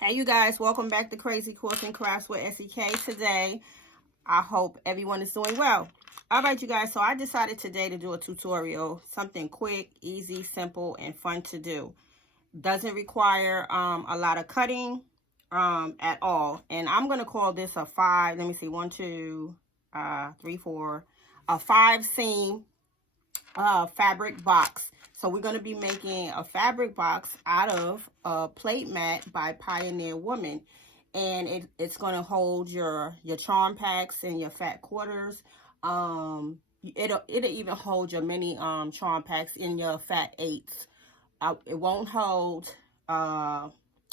Hey you guys, welcome back to Crazy Quilting Crafts with SEK. Today, I hope everyone is doing well. Alright you guys, so I decided today to do a tutorial, something quick, easy, simple, and fun to do. Doesn't require a lot of cutting at all. And I'm going to call this a 5 seam fabric box. So we're going to be making a fabric box out of a plate mat by Pioneer Woman, and it's going to hold your charm packs and your fat quarters. It'll even hold your mini charm packs in your fat eights. It won't hold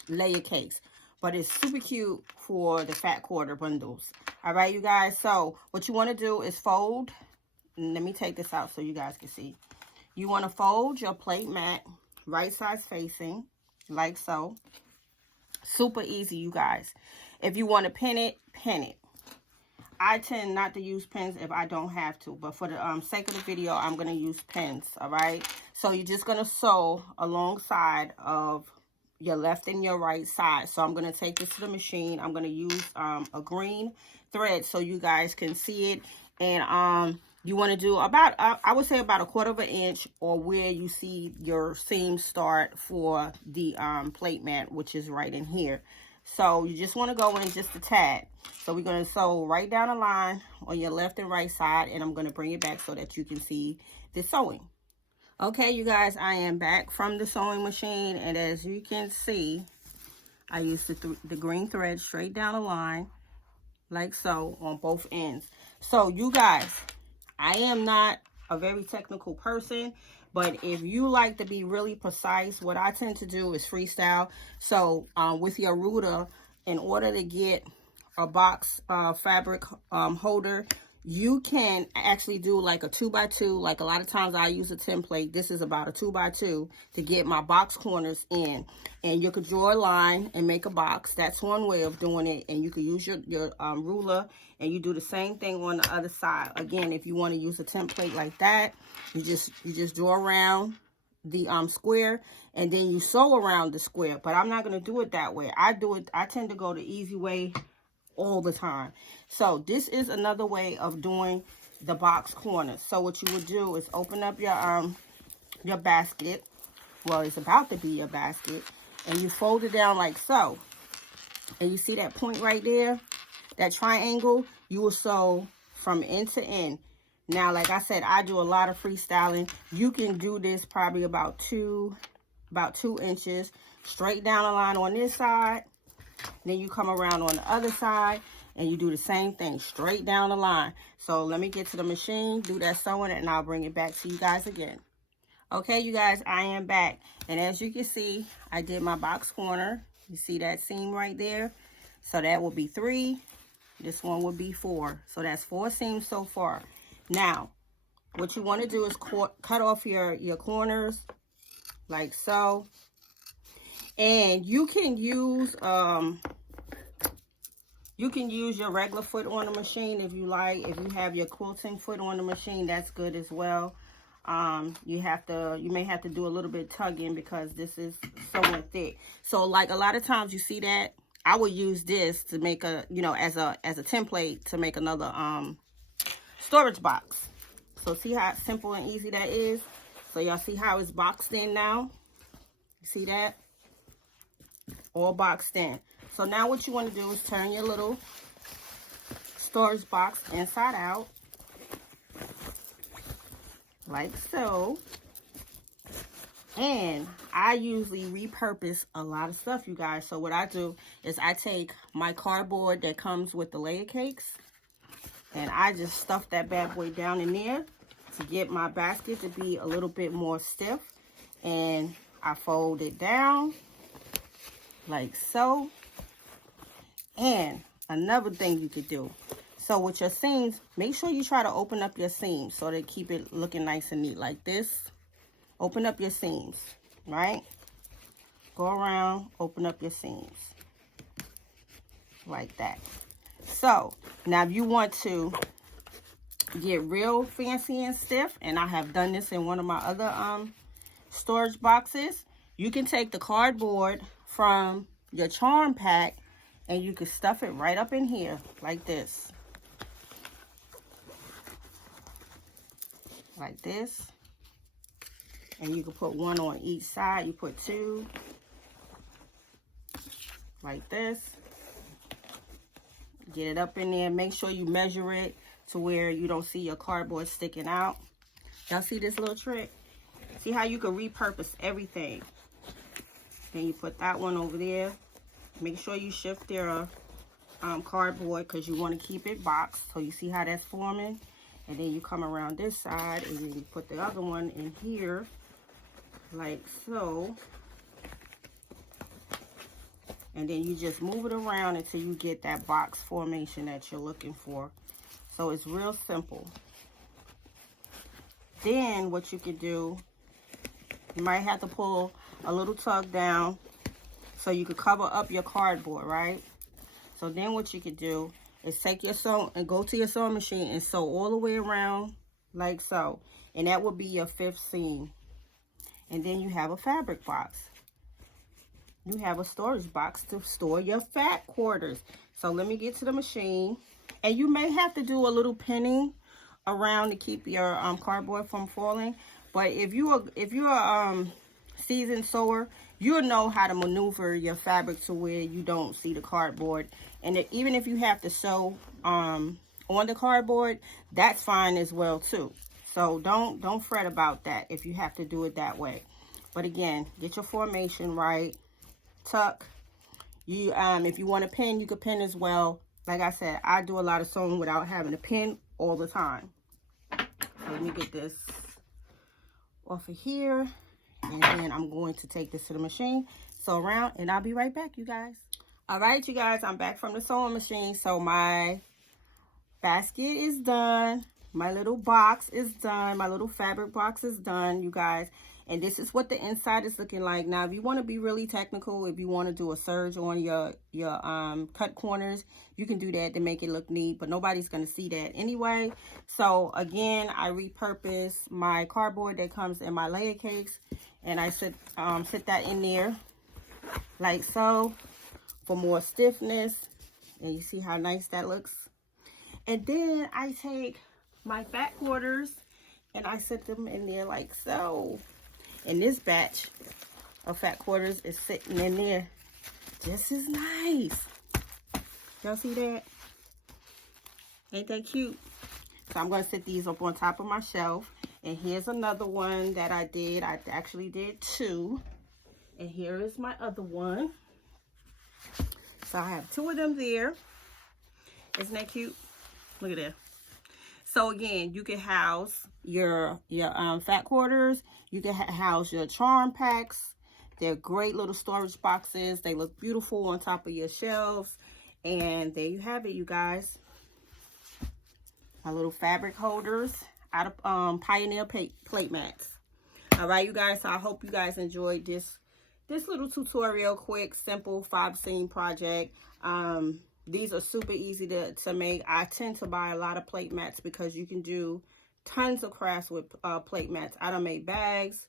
layer cakes, but it's super cute for the fat quarter bundles. All right, you guys. So what you want to do is fold. Let me take this out so you guys can see. You want to fold your plate mat right sides facing, like so. Super easy, you guys. If you want to pin it, pin it. I tend not to use pins if I don't have to, but for the sake of the video, I'm going to use pins, all right? So you're just going to sew alongside of your left and your right side. So I'm going to take this to the machine. I'm going to use a green thread so you guys can see it. And you want to do about, I would say about 1/4 inch, or where you see your seam start for the plate mat, which is right in here. So you just want to go in just a tad. So we're going to sew right down the line on your left and right side, and I'm going to bring it back so that you can see the sewing. Okay, you guys, I am back from the sewing machine, and as you can see, I used the green thread straight down the line, like so, on both ends. So you guys, I am not a very technical person, but if you like to be really precise, what I tend to do is freestyle. So with your ruler, in order to get a box fabric holder, you can actually do like a 2x2. Like a lot of times I use a template. This is about a 2x2 to get my box corners in. And you could draw a line and make a box. That's one way of doing it. And you could use your ruler, and you do the same thing on the other side. Again, if you want to use a template like that, you just draw around the square, and then you sew around the square. But I'm not going to do it that way. I tend to go the easy way all the time. So this is another way of doing the box corners. So what you would do is open up your basket. Well, it's about to be your basket, and you fold it down like so. And you see that point right there, that triangle? You will sew from end to end. Now, like I said, I do a lot of freestyling. You can do this probably about 2 inches straight down the line on this side. Then you come around on the other side, and you do the same thing straight down the line. So let me get to the machine, do that sewing, and I'll bring it back to you guys again. Okay, you guys, I am back. And as you can see, I did my box corner. You see that seam right there? So that will be 3. This one will be 4. So that's 4 seams so far. Now, what you want to do is cut off your corners like so. And you can use your regular foot on the machine if you like. If you have your quilting foot on the machine, that's good as well. You may have to do a little bit tugging because this is somewhat thick. So like a lot of times you see that, I would use this to make a, as a template to make another storage box. So see how simple and easy that is? So y'all see how it's boxed in now? You see that? All boxed in. So now what you want to do is turn your little storage box inside out, like so. And I usually repurpose a lot of stuff, you guys. So what I do is I take my cardboard that comes with the layer cakes, and I just stuff that bad boy down in there to get my basket to be a little bit more stiff. And I fold it down like so. And another thing you could do, so with your seams, make sure you try to open up your seams so they keep it looking nice and neat like this. Open up your seams, right? Go around, open up your seams like that. So now if you want to get real fancy and stiff, and I have done this in one of my other storage boxes, you can take the cardboard from your charm pack, and you can stuff it right up in here like this. Like this. And you can put one on each side. You put two. Like this. Get it up in there. Make sure you measure it to where you don't see your cardboard sticking out. Y'all see this little trick? See how you can repurpose everything. Then you put that one over there. Make sure you shift your cardboard because you want to keep it boxed. So you see how that's forming? And then you come around this side and then you put the other one in here like so. And then you just move it around until you get that box formation that you're looking for. So it's real simple. Then what you can do, you might have to pull a little tug down so you could cover up your cardboard, right? So then what you could do is take your sew and go to your sewing machine and sew all the way around like so. And that will be your 5th seam. And then you have a fabric box. You have a storage box to store your fat quarters. So let me get to the machine. And you may have to do a little pinning around to keep your cardboard from falling. But if you're a seasoned sewer, you'll know how to maneuver your fabric to where you don't see the cardboard. And even if you have to sew on the cardboard, that's fine as well too. So don't fret about that if you have to do it that way. But again, get your formation right. Tuck. You if you want to pin, you can pin as well. Like I said, I do a lot of sewing without having to pin all the time. So let me get this off of here. And then I'm going to take this to the machine, sew around, and I'll be right back, you guys. All right, you guys, I'm back from the sewing machine. So my basket is done. My little box is done. My little fabric box is done, you guys. And this is what the inside is looking like. Now, if you want to be really technical, if you want to do a serge on your cut corners, you can do that to make it look neat. But nobody's going to see that anyway. So, again, I repurpose my cardboard that comes in my layer cakes. And I sit that in there like so for more stiffness. And you see how nice that looks. And then I take my fat quarters and I set them in there like so. And this batch of fat quarters is sitting in there just as nice. Y'all see that? Ain't that cute? So I'm going to set these up on top of my shelf. And here's another one that I did. I actually did 2. And here is my other one. So I have 2 of them there. Isn't that cute? Look at that. So again, you can house your fat quarters. You can house your charm packs. They're great little storage boxes. They look beautiful on top of your shelves. And there you have it, you guys. My little fabric holders out of Pioneer plate mats. All right, you guys. So I hope you guys enjoyed this little tutorial, quick, simple 5-seam project. These are super easy to make. I tend to buy a lot of plate mats because you can do tons of crafts with plate mats. I done made bags,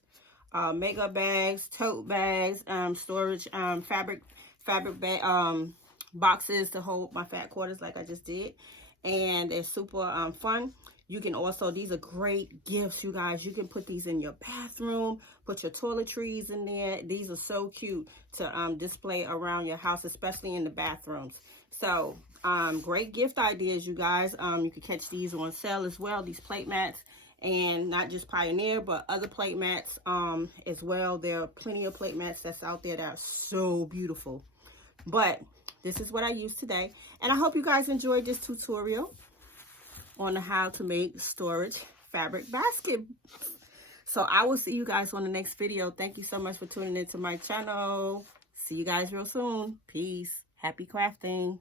makeup bags, tote bags, storage fabric bag, boxes to hold my fat quarters like I just did. And they're super fun. You can also, these are great gifts, you guys. You can put these in your bathroom, put your toiletries in there. These are so cute to display around your house, especially in the bathrooms. So, great gift ideas, you guys. You can catch these on sale as well, these plate mats. And not just Pioneer, but other plate mats as well. There are plenty of plate mats that's out there that are so beautiful. But this is what I used today. And I hope you guys enjoyed this tutorial on how to make storage fabric basket. So I will see you guys on the next video. Thank you so much for tuning into my channel. See you guys real soon. Peace. Happy crafting.